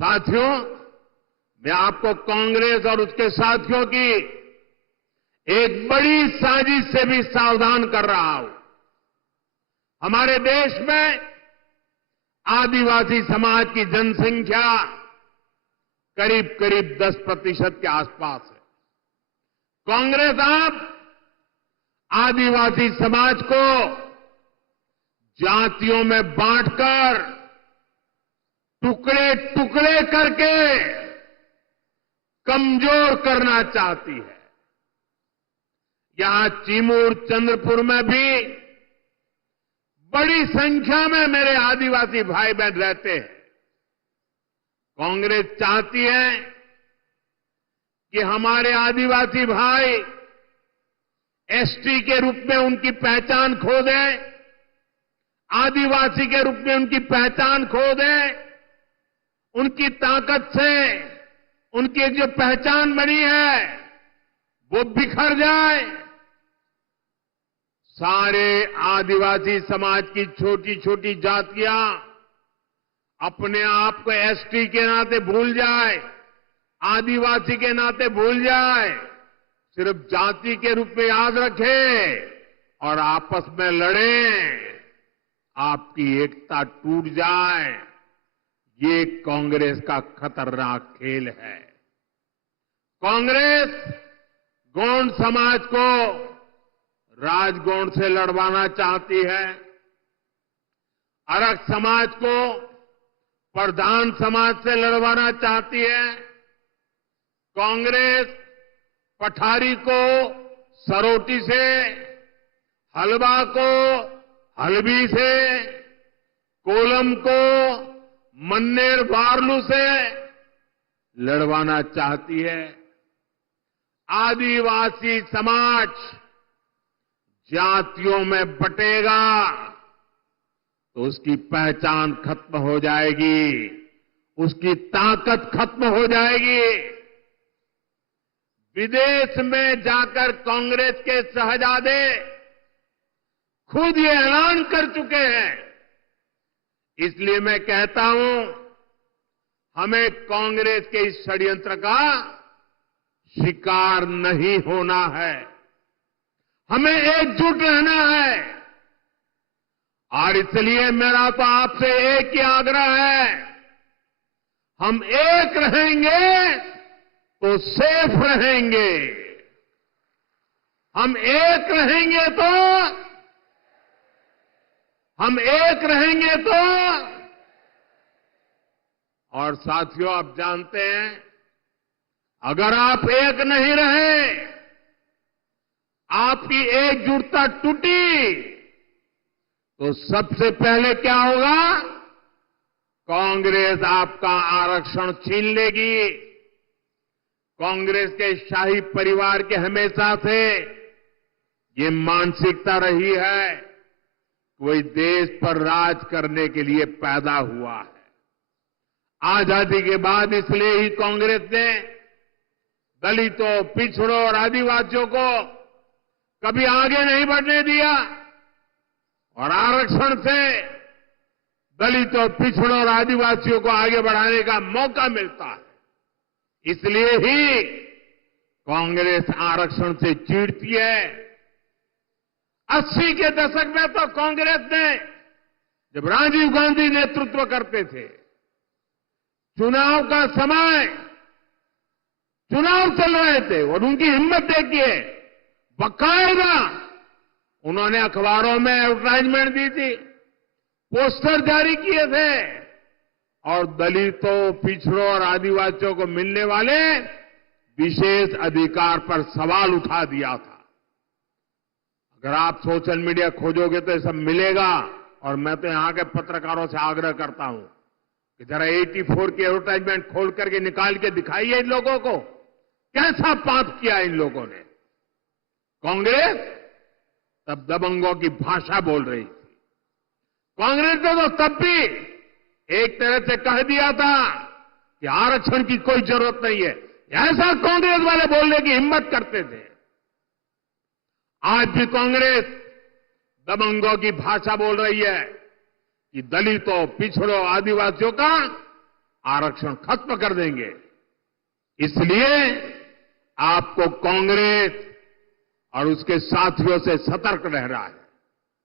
साथियों, मैं आपको कांग्रेस और उसके साथियों की एक बड़ी साजिश से भी सावधान कर रहा हूं। हमारे देश में आदिवासी समाज की जनसंख्या करीब करीब 10% के आसपास है। कांग्रेस अब आदिवासी समाज को जातियों में बांटकर टुकड़े टुकड़े करके कमजोर करना चाहती है। यहां चिमूर चंद्रपुर में भी बड़ी संख्या में मेरे आदिवासी भाई बहन रहते हैं। कांग्रेस चाहती है कि हमारे आदिवासी भाई एसटी के रूप में उनकी पहचान खो दें, आदिवासी के रूप में उनकी पहचान खो दें, उनकी ताकत से उनकी जो पहचान बनी है वो बिखर जाए। सारे आदिवासी समाज की छोटी छोटी जातियां अपने आप को एसटी के नाते भूल जाए, आदिवासी के नाते भूल जाए, सिर्फ जाति के रूप में याद रखें और आपस में लड़ें, आपकी एकता टूट जाए। ये कांग्रेस का खतरनाक खेल है। कांग्रेस गोंड समाज को राजगोंड से लड़वाना चाहती है, अरग समाज को प्रधान समाज से लड़वाना चाहती है, कांग्रेस पठारी को सरोटी से, हलवा को हलबी से, कोलम को मन्नेर वार्लू से लड़वाना चाहती है। आदिवासी समाज जातियों में बटेगा तो उसकी पहचान खत्म हो जाएगी, उसकी ताकत खत्म हो जाएगी। विदेश में जाकर कांग्रेस के शहजादे खुद ये ऐलान कर चुके हैं। इसलिए मैं कहता हूं, हमें कांग्रेस के इस षड्यंत्र का शिकार नहीं होना है, हमें एकजुट रहना है। और इसलिए मेरा तो आपसे एक ही आग्रह है, हम एक रहेंगे तो सेफ रहेंगे, हम एक रहेंगे तो और साथियों, आप जानते हैं, अगर आप एक नहीं रहे, आपकी एकजुटता टूटी, तो सबसे पहले क्या होगा? कांग्रेस आपका आरक्षण छीन लेगी। कांग्रेस के शाही परिवार के हमेशा से ये मानसिकता रही है, कोई देश पर राज करने के लिए पैदा हुआ है। आजादी के बाद इसलिए ही कांग्रेस ने दलितों, पिछड़ों और आदिवासियों को कभी आगे नहीं बढ़ने दिया और आरक्षण से दलितों, पिछड़ों और आदिवासियों को आगे बढ़ाने का मौका मिलता है। इसलिए ही कांग्रेस आरक्षण से चिढ़ती है। 80 के दशक में तो कांग्रेस ने, जब राजीव गांधी नेतृत्व करते थे, चुनाव का समय, चुनाव चल रहे थे और उनकी हिम्मत देखिए, बाकायदा उन्होंने अखबारों में एडवर्टाइजमेंट दी थी, पोस्टर जारी किए थे और दलितों, पिछड़ों और आदिवासियों को मिलने वाले विशेष अधिकार पर सवाल उठा दिया था। अगर आप सोशल मीडिया खोजोगे तो ये सब मिलेगा। और मैं तो यहां के पत्रकारों से आग्रह करता हूं कि जरा 84 की एडवर्टाइजमेंट खोल करके निकाल के दिखाइए इन लोगों को, कैसा पाप किया इन लोगों ने। कांग्रेस तब दबंगों की भाषा बोल रही थी। कांग्रेस ने तो तब भी एक तरह से कह दिया था कि आरक्षण की कोई जरूरत नहीं है, ऐसा कांग्रेस वाले बोलने की हिम्मत करते थे। आज भी कांग्रेस दबंगों की भाषा बोल रही है कि दलितों, पिछड़ों, आदिवासियों का आरक्षण खत्म कर देंगे। इसलिए आपको कांग्रेस और उसके साथियों से सतर्क रहना है।